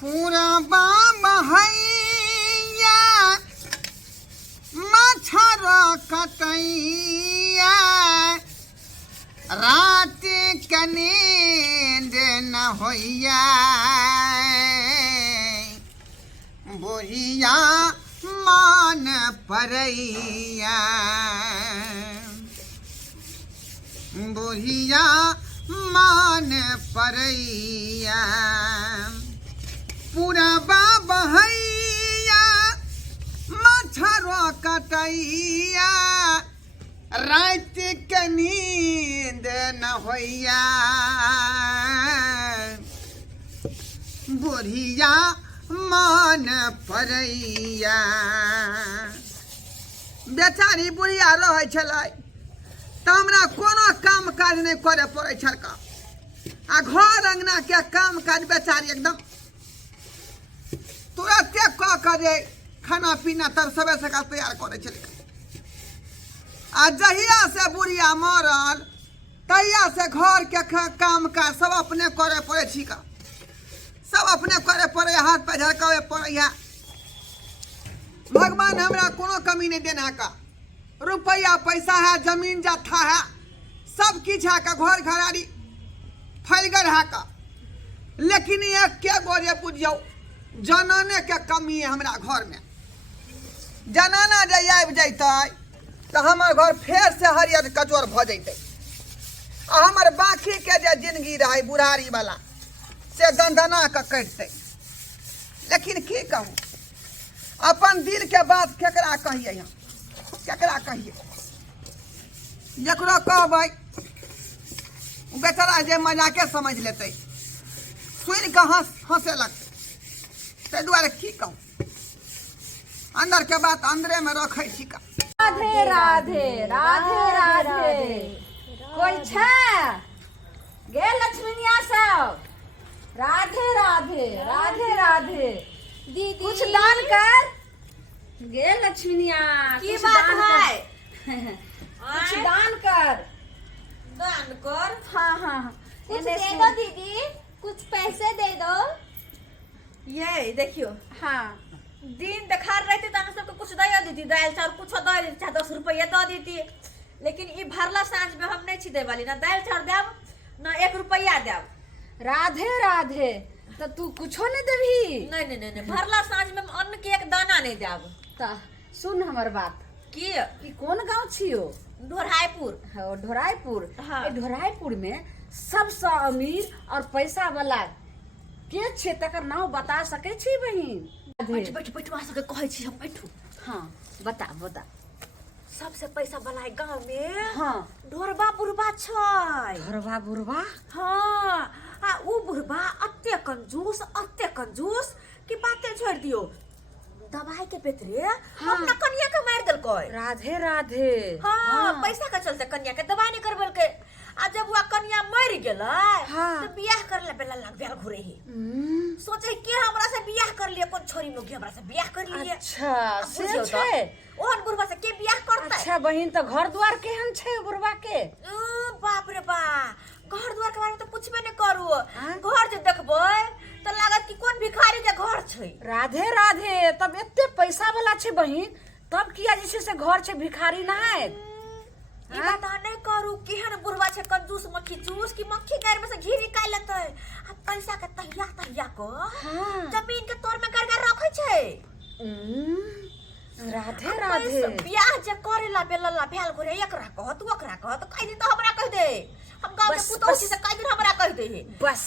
पूरा बहैया मच्छर कटैया रात के नींद न होइया बुढ़िया मान परैया बुढ़िया मान परैया पूरा बहैया मच्छर कटैया रात के नींद न होइया बुढ़िया मान परैया बेचारी बुढ़िया रहे छलै तो हमरा कोनो काम काज नहीं करे पड़े छलका आ घर अंगना के काम काज बेचारी एकदम तुरंते कह करे खाना पीना तब सबे सकाल तैयार करे छलका आ जहिया से बुढ़िया मरल तहिया से घर के काम काज सब अपने करे पड़े छिका सब अपने करे पड़े हाथ पे झड़कावे पड़े भगवान हमरा कोनो कमी नहीं देना का रुपया पैसा है जमीन जाथा है सब किछ है का घर घराड़ी फैलगर है का लेकिन एक के गोरे बुझियो जनाने के कमी है हमरा घर में जनाना जे आबि जैते तो हमर घर फेर से हरियर कचोर भ जैते आ हमर बाकी के जे जिंदगी रहे बुढ़ारी वाला से दंदना के कटते लेकिन की कहूँ अपन दिल के बात केकरा कहिए यहाँ केकरा कहिए जकरो कहबै बेचारा जे मजाके समझ लेते सुन के हंसे लगते ताहि दुआरे की कहूँ अंदर के बात अंदरे में रखे छी का राधे राधे राधे राधे कोई छै गे लक्ष्मीनिया सब राधे राधे राधे राधे दीदी कुछ दान कर गे लक्ष्मीनिया की कुछ बात दान है कर। कुछ दान कर दान कर हाँ हाँ कुछ एने दे से- दो दीदी कुछ पैसे दे दो ये देखियो हाँ दिन देखार रहती तो सबको कुछ दे देती दाल चाउर कुछ दे देती चाहे 10 रुपया दे देती लेकिन ई भरला साँझ में हम नहीं छी दे वाली ना दाल चाउर देव ना 1 रुपया देव राधे राधे तो तू कुछो नहीं देबही नहीं नहीं नहीं नहीं, भरला साँझ में हम अन्न के एक दाना नहीं देव ता सुन हमर बात की ई कोन गांव छियो ढोराईपुर हो ढोराईपुर हाँ। ए ढोराईपुर में सबसे अमीर और पैसा वाला के छे तकर नाम बता सके छी बहिन बैठ बैठ बैठ वहाँ सबके कहै छी हम बैठू हाँ बता बता सबसे पैसा वाला है गांव में हाँ ढोरबा बुढ़बा छै घरवा बुढ़वा हाँ आ उ बुढ़बा अत्ते कंजूस कि बातें छोड़ दियो दवाई के पेतरे अपना कन्या के मार देलकै राधे राधे हाँ पैसा के चलते कन्या के दवाई नहीं करबेलकै आ जब वो कन्या मर गेलै हाँ। तो बियाह करले बेला लग बेल घुरे ही सोचे के हमरा से बियाह कर लिए कोन छोरी मोगी हमरा से बियाह कर लिए अच्छा से बुझियौ तऽ, छे ओहन बुढ़बा से के बियाह करतै अच्छा बहिन तो घर द्वार केहन छे बुढ़वा के बाप रे बा घर द्वार के बारे में तो पूछबे नहीं करू हाँ? घर जे देखबै तो लागत कि कोन भिखारी के घर छै राधे राधे तब एते पैसा वाला छे बहिन तब किया जैसे से घर छे भिखारी ना है ई बात अहाँ नहीं करू केहन बुढ़वा छै कंजूस मक्खी चूस की मक्खी गाड़ में से घी निकाल लेतै आ पैसा के तहिया को हाँ। जमीन के तोर में कर रखै छै राधे आ राधे पैसा बियाह जे करेला बेलला भेल घरे एकरा कह तू ओकरा कह तो कहि दिन तो हमरा कह दे हम गांव के बस, पुतौह बस। छी से कहि दिन हमरा कह दे बस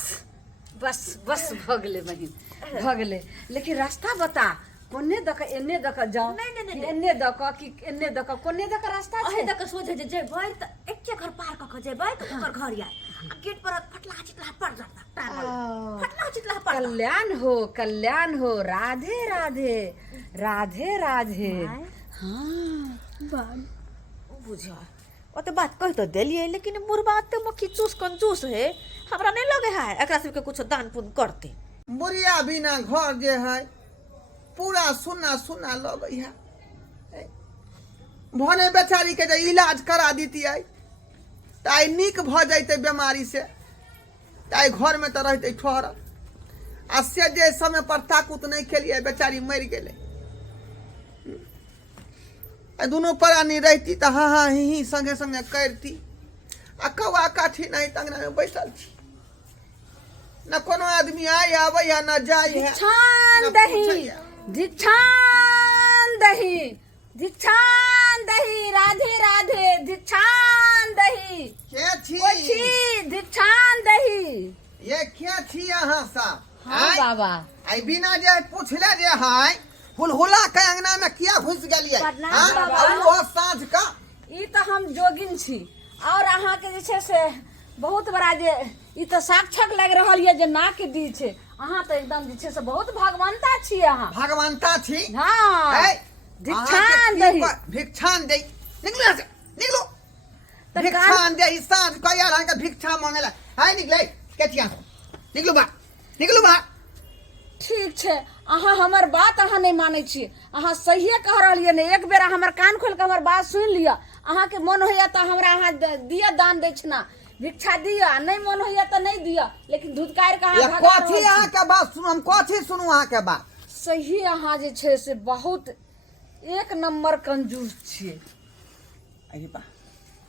बस बस भगले बहिन भगले लेकिन रास्ता बता कोने दक एने दक जाओ नहीं, नहीं, नहीं। एने दक कि एने दक कोने दक रास्ता अहे छे तक सोचे जे जेबै त एके घर पार क जेबै त ओकर घर या आ गेट पर फटला चितला पड़ जाता फटला चितला पड़ कल्याण हो राधे राधे राधे राधे हाँ बुझा ओते बात कह तो देलिए लेकिन मुरबा ते मक्खी चूस कंजूस है हमरा नहीं लगे है एकरा सबके कुछ दान पुण्य करते बुढ़िया बिना घर जे है पूरा सुना सुना लगे है भने बेचारी के जे इलाज करा देती है ताई निक भ जैते बीमारी से ताई घर में तो रहते ठहर आ से जे समय पर ताकुत नहीं खेलिए बेचारी मर गेले। दोनों प्राणी रहती तो हाँ हाँ ही संगे संगे करती। आ कौआ काठी नहीं तंगना में बैठल छी, न कोनो आदमी आए आवे या न जाए है। भिक्षान दही, भिक्षान दही, भिक्षान दही, राधे राधे, भिक्षान दही, के छी पोछी भिक्षान दही। ये के छी अहाँ सब? हाँ आय? बाबा। आई बिना जे पूछले जे हाय हुलहुला के अंगना में किया घुस गेलिए? प्रणाम हाँ? बाबा। और वो साँझ का ई तो हम जोगिन छी और अहाँ के जे छे से बहुत बड़ा जे ई तो साक्षात लग रहल ये जे ना के दी छे। अहाँ तो एकदम जे छे से बहुत भगवंता छी अहाँ। भगवंता छी। हाँ है? भिक्षान दही। भिक्षान दही। निकलो यहाँ से, निकलो। तो भिक्षान दही साँझ को यार अहाँ के भिक्षा मांगे ला। हाय निकले केतिया निकलो बा, निकलो बा। ठीक छे, अहाँ हमर बात अहाँ नहीं माने छी। अहाँ सहिए कह रहलिए ने। एक बेर हमर कान खोल के हमर बात सुन लिया। अहाँ के मन होया तो हमरा अहाँ दिया दान दक्षिणा भिक्षा दिया, नहीं मन होया तो नहीं दिया, लेकिन धुतकार के ये अहाँ भगा कथी रहल अहाँ छी। के बात सुनू, हम कथी सुनू अहाँ के बात? सही अहाँ जे छे से बहुत एक नंबर कंजूस छिए। अरे बा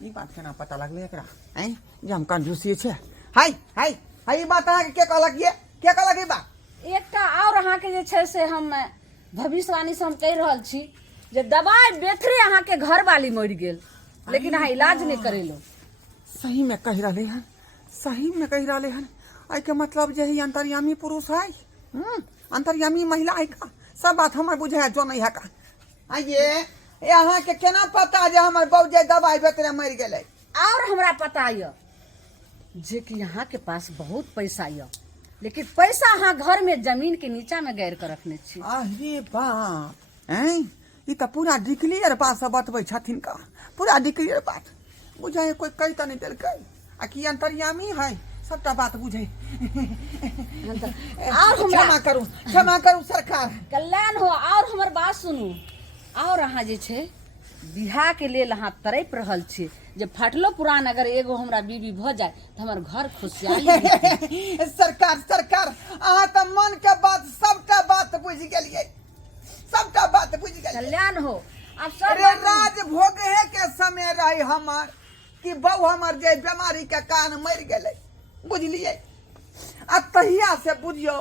ई बात केना पता लगले एकरा? हैं जे हम कंजूसी छे? हाय हाय हाय ई बात अहाँ के कहलक ये? के कहलक ई बात? एकटा और अहाँ के जे छे से हम भविष्यवाणी से हम कह रहल छी जे दवाई बेथरे अहाँ के घर वाली मर गेल, लेकिन अहाँ इलाज नहीं करेलो। सही में कह रहे हन, सही में कह रहे हन। आई के मतलब जे ही अंतर्यामी पुरुष है, अंतर्यामी महिला है का? सब बात हमार बुझे जो नहीं है का? आइए अहाँ के केना पता जे हमर बौजे दवाई बेतरे मर गेले? और हमरा पता य जे कि यहाँ के पास बहुत पैसा य, लेकिन पैसा अहाँ घर में जमीन के नीचा में गैर कर रखने छी। अरे बाप, हैं ई तो पूरा डिक्लियर बात सब बतबै छथिन का? पूरा डिक्लियर बात बुझाए कोई कही तो नहीं देलकै। आ कि अंतर्यामी है सबटा बात बुझे। और क्षमा करू सरकार। कल्याण हो। और हमर बात सुनू। और अहाँ जे छे बिहार के लेल अहाँ तरप रहल छी जे फटलो पुरान अगर एगो हमरा बीबी भ जाए तो हमर घर खुशहाली हेतै। सरकार अहाँ तो मन के बात सबटा बात बुझ गेलिए, सबटा बात बुझ गेलिए। कल्याण हो। अब सब अरे राज भोगे के समय रहे हमर कि बहू हमर जे बीमारी के कारण मर गेले, बुझलिए? आ तहिया से बुझियो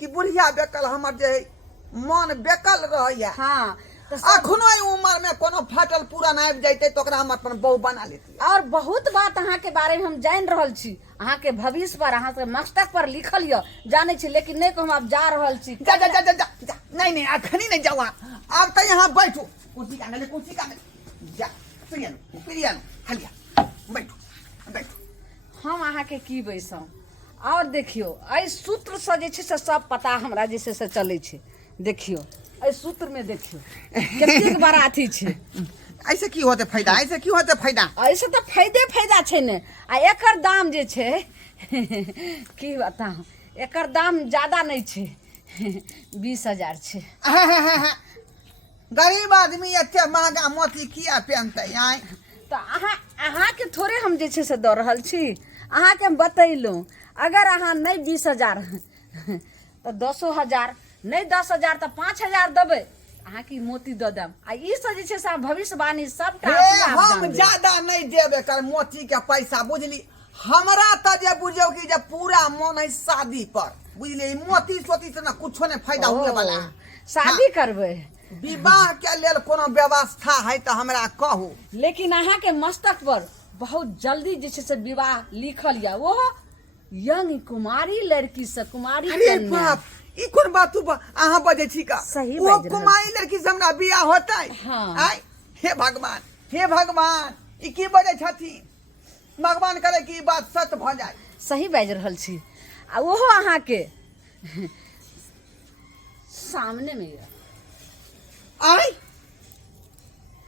कि बुढ़िया बेकल हमर जे मन बेकल रहैया। हाँ तो अखनो ई उम्र में कोनो फाटल पूरा न आबि जाइते तो ओकरा हम अपन बहू बना लेती। और बहुत बात अहाँ के बारे में हम जान रहल छी। अहाँ के भविष्य पर अहाँ के मस्तक पर लिखल य जाने छी, लेकिन नहीं को हम अब जा रहल छी। जा जा जा जा जा, जा। नहीं अखनी नहीं जाओ। अब तो यहाँ बैठो, कुर्सी का गले कुर्सी का गले जा प्रियन हलिया बैठो बैठो। हम अहाँ के की बैसम। और देखियो एहि सूत्र से जे छै से सब पता हमरा जे से चले छै। देखियो एहि सूत्र में देखियो कतेक बड़ा अथी छै। ऐसे की होते फायदा? ऐसे की होते फायदा? ऐसे तो फायदा छै ने। आ एकर दाम जे छै की बताऊं, एकर दाम ज्यादा नहीं छै, 20,000 छै। गरीब आदमी एते महंगा मोती किया पहनते? आए तो अहाँ के थोड़े हम जे छै से दऽ रहल छी। अहाँ के हम बतैलहुँ अगर अहाँ नहीं 20,000 तो 10,000, नहीं 10,000 तो 5,000 देबै, अहाँ की मोती दऽ देब। आ ई सब जे छै से भविष्यवाणी सबटा अपने आप हम जान लेब। ज्यादा नहीं देबे कर मोती के पैसा, बुझली? हमरा तो जे बुझियो कि जे पूरा मन है शादी पर, बुझली? मोती सोती से ना कुछो नहीं फायदा हुए वाला। शादी करबै, विवाह के लेल कोनो व्यवस्था है तो हमरा कहू। लेकिन अहाँ के मस्तक पर बहुत जल्दी जे छै से विवाह लिखल या, वो यंग कुमारी लड़की से, कुमारी अरे कन्या। बाप, ई कोन बात अहाँ बजे छी का? सही वो बाजि रहल कुमारी लड़की से हमरा बियाह होतै? हाँ। आय हे भगवान ई की बजे छथिन? भगवान करे कि ई बात सच भ जाए। सही बाजि रहल छी। आ ओहो अहाँ के सामने में ये।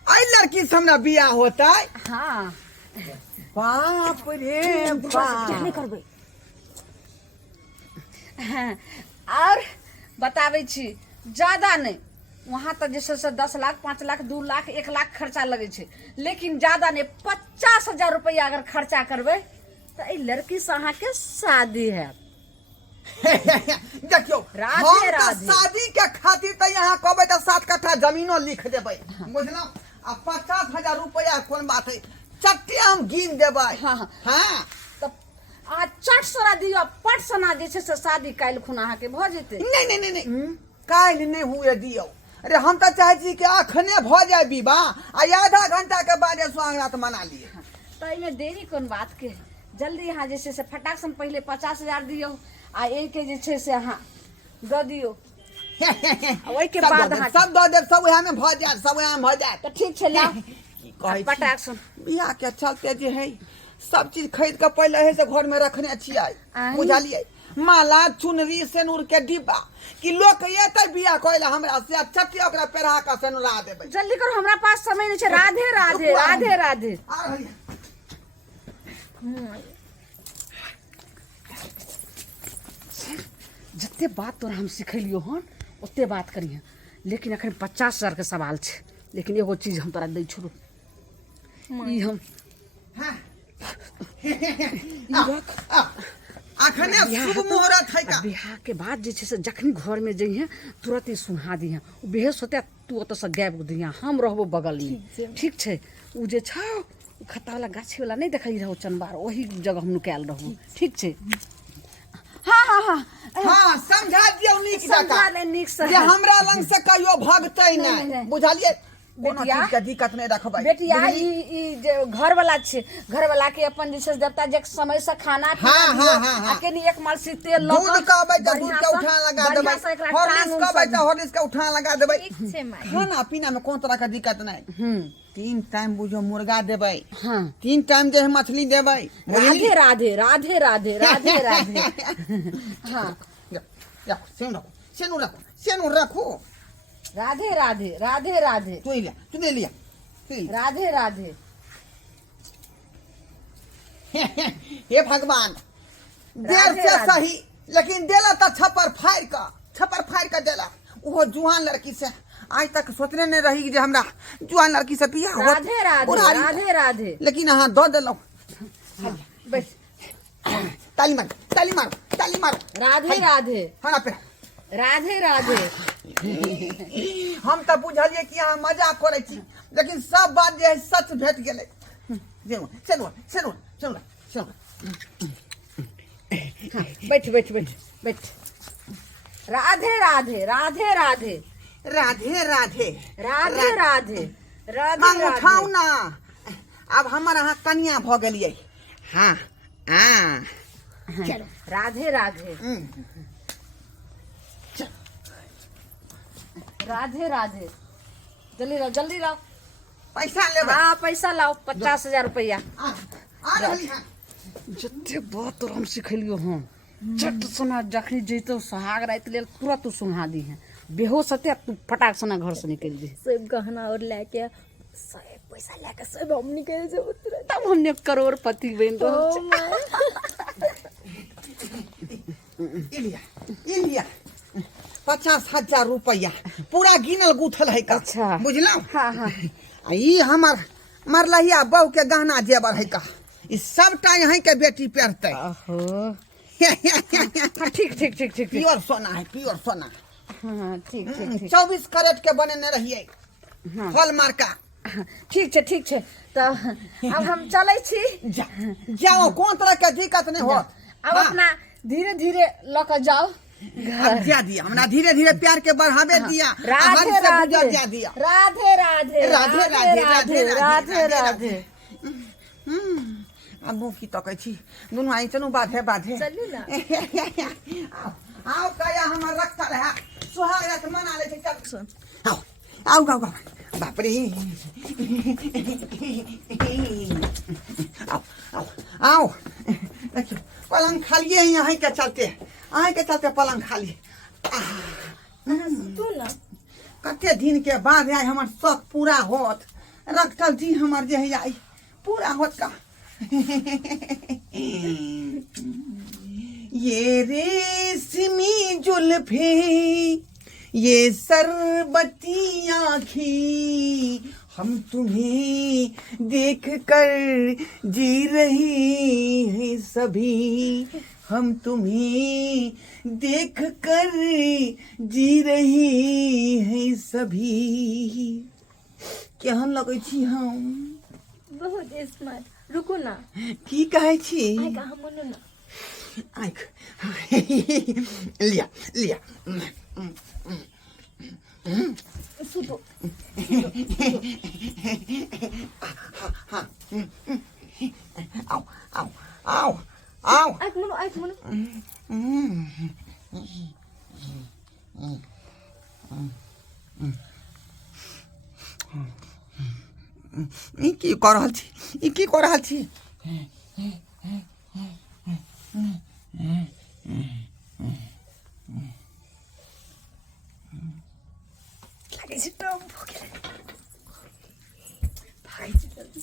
आई लड़की से हमरा बियाह होतै? हाँ बाप रे बाप। नहीं करबै। और बताबै छी ज्यादा नहीं, वहाँ तो जैसे से 10 लाख 5 लाख 2 लाख 1 लाख खर्चा लगे छै, लेकिन ज्यादा नहीं 50,000 रुपया अगर खर्चा करबै तो ई लड़की से अहाँ के शादी है। देखियो राधे, हम तो राधे। शादी के खातिर तो यहाँ कहबै तो 7 कट्ठा जमीनो लिख देबै बुझलौ आ 50,000 रुपया कोन बात है चट्टे हम गिन देबै हाँ, हाँ। हाँ तब आ चट सरा दियो पट सना जे छै से शादी काल्हि खुना अहाँ के भ जेतै। नहीं काल्हि नहीं हुए दियो अरे हम तो चाहे छी कि अखने भ जाए विवाह आ आधा घंटा के बाद स्वागत मना लिए तो एहिमे देरी कोन बात के जल्दी यहाँ जे छै से फटाक सन पहिले 50,000 दियौ आ एक के जे छै से अहाँ दऽ दियौ ओहि के बाद अहाँ सब दऽ देब सब उएह में भ जाएत सब उएह में भ जाएत तो ठीक छै लाओ की कहै छी पटाक सन बियाह के चलते जे है सब चीज खरीद के पहले है से घर में रखने छियै आही। बुझलियै माला चुनरी सेनुर के डिब्बा कि लोग एतै बियाह कहले हमरा से चट्टी ओकरा पेढ़ा के सेनुरा देबै जल्दी करो हमरा पास समय नहीं छै। राधे राधे राधे राधे। आ रहलियै जते बात तोरा हम सिखेलियो हन ओते बात करिहे लेकिन अखन 50,000 के सवाल छै लेकिन एगो चीज हम तोरा दै छोड़ू ई हम हाँ ई रख अखने शुभ मुहूर्त है का बियाह के बाद जे छै से जखनी घर में जइहे तुरंत ही सुहा दिहे बेहोश होते तू ओतऽ से गायब दिहे हम रहबो बगल में ठीक छै उ जे छौ खत्ता वाला गाछी वाला नहीं देखली रहो चनबार वही जगह हम नुकायल रहू ठीक छै। हाँ हाँ हाँ हाँ समझा दियौ नीक समझा जकाँ ले नीक से जे हमरा लंग से कहियो भगतै नहीं, नहीं नहीं। बुझलियै कोनो बेटिया, चीज के दिक्कत नहीं रखबै बेटिया ई जे घर वाला छै घर वाला के अपन जे छै से देवता जे समय से खाना पीना हाँ, दियौ, हाँ, हाँ, हाँ। आ कनी एक मलसी तेल लऽ दूध कऽ कहबै तऽ दूध बढ़ियाँ के सँ- उठान लगा देबै बढ़ियाँ सँ एकरा हॉर्लिक्स टांग उंग कहबै सब- तऽ हॉर्लिक्स के उठान लगा देबै ठीक छै माय। खाना पीना में कोनो तरह के दिक्कत नहीं 3 टाइम बुझो मुर्गा देबै हाँ 3 टाइम जे है मछली देबै राधे राधे राधे राधे राधे राधे हाँ सेनु रखो राधे राधे राधे राधे तू लिया तू ले लिया राधे राधे। हे भगवान देर राधे, से राधे। सही लेकिन देला तो छप्पर फाड़ के देला वो जुआन लड़की से आज तक सोचने नहीं रही कि जे हमरा जुआन लड़की से बियाह होत राधे राधे बुढ़ारी। राधे राधे लेकिन अहाँ दो देलौ बैठ ताली मार राधे राधे खाना पे राधे राधे। हम तो बुझलिए कि अहाँ मजाक करे छी लेकिन सब बात जे है सच भेट गेलै चलू हाँ, बैठ बैठ बैठ बैठ। राधे राधे राधे राधे राधे राधे राधे राधे राधे मांग उठाऊ राधे। ना अब हमर अहाँ कनिया भ गेलियै हाँ चलो राधे राधे राधे राधे। जल्दी लाओ पैसा लेबै हाँ पैसा लाओ 50,000 रुपया। आ रहली हँ जते बात तोरा हम सिखेलियो हँ चट सना जखनी जैतो सुहाग रात लेल तुरंत तू सुहा दी है बेहोश होते तू फटाक सना घर से निकल जी सब गहना और लेके सब पैसा लेके सब हम निकल जाब तुरंत। तब हमने करोड़पति बन ओ रहो माय। ई लिया 50,000 रुपया पूरा गिनल गुथल है का अच्छा। बुझलौ हाँ हाँ आ ई हमर मरलहिया बहू के गहना जेवर है का ई सबटा यहाँ के बेटी पहनतै ओहो हाँ ठीक ठीक ठीक ठीक ठीक प्योर सोना है प्योर सोना हाँ ठीक ठीक ठीक 24 कैरेट के बनेने रहिए हाँ। हॉलमार्क का हाँ, ठीक छै तो अब हम चलै छी जाओ कोन तरह के दिक्कत नहीं हो अब अपना धीरे धीरे लऽ जाओ अब दिया दिया हमरा धीरे धीरे प्यार के बढ़ावे दिया राधे से राधे गुजर जा दिया राधे राधे राधे राधे राधे राधे। अब मुँह की तकै छी दुनू आई चलू बाधे चलू ना। आओ कया हमर रखल है सुहाग रात मना ले छै चल आओ बाप रे आओ देखियो पलंग खालिए यहाँ के चलते पलंग खाली तू ना कते दिन के बाद आई हमर शौक पूरा होत रखल दिन हमर जे है आई पूरा होत का ये रेशमी जुल्फे ये सरबती आँखें हम तुम्हें देख कर जी रही हैं सभी हम तुम्हें देख कर जी रही हैं सभी। केहन लगै छी हम? बहुत स्मार्ट। रुकू ना, की कहै छी? आइ कहाँ मनो ना। आँख लिया लिया। सुतो। आओ आओ आओ आओ। आइक मनो, आइक मनो। ई की कऽ रहल छी? ई की कऽ रहल छी? लागै छै टम भऽ गेलै। भागै छी जल्दी।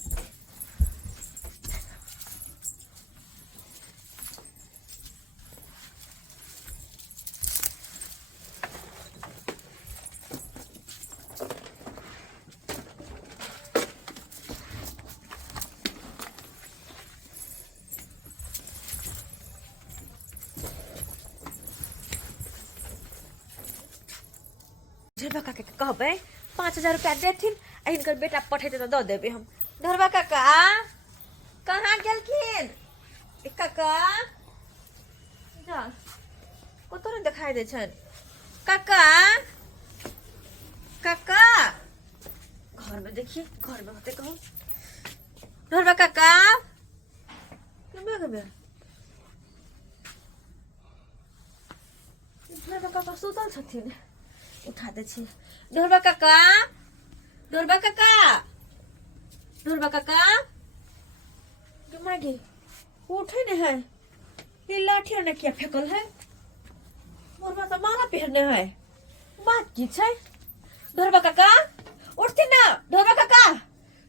ढेरबा काका के कहबै 5,000 रुपया देथिन आ हिनकर बेटा पठेते तो दऽ देबै हम। ढेरबा काका कहाँ गेलखिन? ए काका जा कतौ नहीं दिखाई दे छन। काका काका घर में देखिए, घर में होते कहूँ। ढेरबा काका ढेरबा काका सुतल छथिन। उठा दे छी। ढोलबा काका, ढोलबा काका, ढोलबा काका मागे उठे नहीं है। ये लाठी ने क्या फेंकल है? मोरबा तो माला पहनने है। बात की छै? ढोलबा काका उठती ना। ढोलबा काका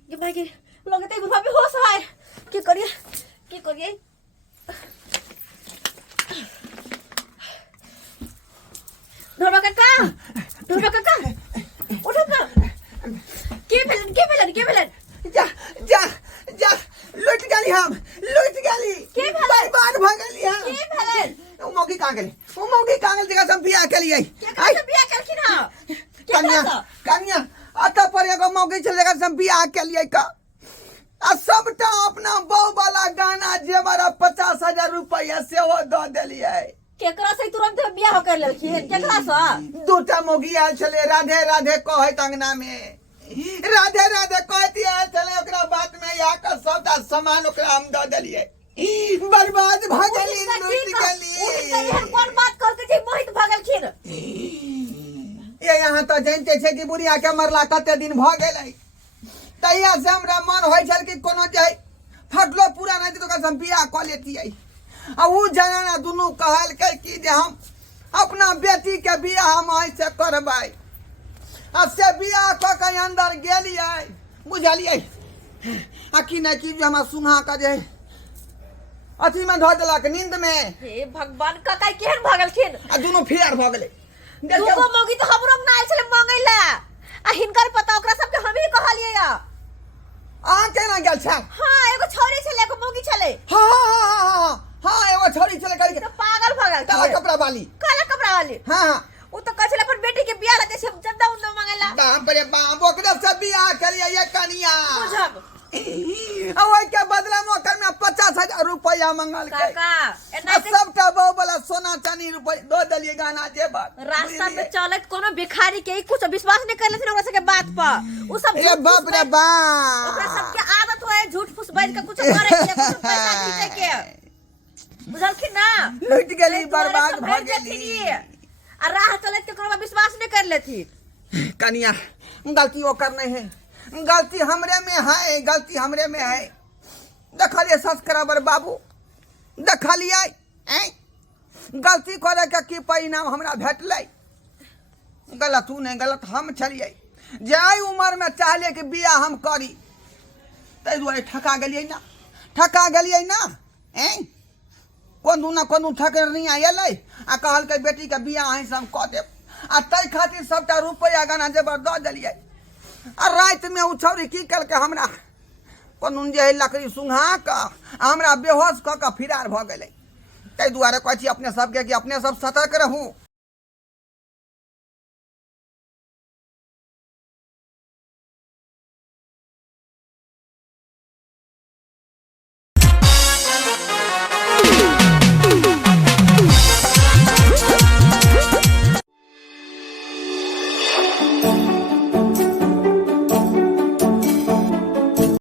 ये मागे लगते बुढ़ा भी होश है। की करिए, की करिए? ढोलबा काका, ढोलबा काका उठो ना। के भेलन? जा जा जा लुट गेली हम, लुट गेली। के भेलन? बर्बाद भ गेली हम। के भेलन? ओ मौगी कहाँ गेली? ओ मौगी कहाँ गेली? जगह हम बियाह केलियै। केकरा से बियाह करखिन ह? कन्या कन्या अत पर एगो मौगी छल जगह हम बियाह केलियै का। आ सबटा अपना बहू वाला गाना जेवर 50,000 रुपया सेहो दऽ देलियै। केकरा से तुरंत बियाह कर लेलखिन? केकरा से? दूटा मौगी आयल छलै राधे राधे कहैत अंगना में। राधे राधे कहती आयल छलै, ओकरा बात में आकर सबटा सामान ओकरा हम दऽ देलियै। बर्बाद भ गेली, लूट गेली। कौन बात करके जे मोहित भ गेलखिन? ये यहाँ तो जानते छे कि बुढ़िया के मरला कते दिन भ गेलै। तहिया से हमरा मन होइ छल कि कोनो जे फटलो पूरा नहीं तो ओकरा से हम बियाह कऽ लेतियै। आ उ जनाना दुनू कहलकै कि जे हम अपना बेटी के बियाह हम ऐसे करबै। आ से बियाह कऽ के अंदर गेलियै, बुझलियै। आ कि नहीं कि हमरा सुना के जे अथी में धऽ देलक नींद में। हे भगवान काका केहन भ गेलखिन? आ दुनू फेर भ गेलै। दूगो मौगी तो हमरो में आयल छले मांगै ला। आ हिनकर पता ओकरा सबके हम ही कहलियै या। अहाँ केना गेल छल? हां एगो छौरी छले, एगो मौगी छले। हाँ एगो छोरी छलै करी तो पागल भ गेल। काला कपड़ा वाली। काला कपड़ा वाली। हाँ वो तो कहले अपन बेटी के बियाह लगे छै चंदा उंदा मांगै ला। बाप रे बाप, ओकरा से बियाह करियै ये कनिया। बुझब आ ओइ के बदला में ओकर में 50,000 रुपया मंगल के। काका एना सबटा बहु वाला सोना चांदी रुपया दऽ देलियै गाना जेवर। रास्ता पे चलत कोनो भिखारी के कुछ विश्वास नहीं कर लेथिन ओकरा सबके बात पर। उ सब ए बाप रे बाप, ओकरा सबके आदत होय झूठ फूस बाज के कुछ करे के, कुछ पैसा खींचे के। बुझलखिन ना? लूट गेली, बर्बाद भ गेली। आ राह चलत के कोनो विश्वास नहीं कर लेथिन। कनिया गलती ओकर नहीं है, गलती हमरे में है, गलती हमरे में है। देखलिए सब्सक्राइबर बाबू, देखलिए गलती करे के की परिणाम हमरा भेटलै। गलत उ नहीं, गलत हम छलिए। जे उम्र में चाहले कि बियाह हम करी, ताहि दुआरे ठका गेलिए ना, ठका गेलिए ना। कोनो ना कोनो ठकनिया एलै आ कहलकै बेटी के बियाह अहीं से हम कऽ देब। आ ताहि खातिर सबटा रुपया गाना जेवर दऽ देलिए। आ रात में उ छौरी की कलकै, हमरा कोनो जे है लकड़ी सुंघा के हमरा बेहोश कऽ के फरार भ गेलै। ताहि दुआरे कहै छी अपने सबके कि अपने सब सतर्क रहू।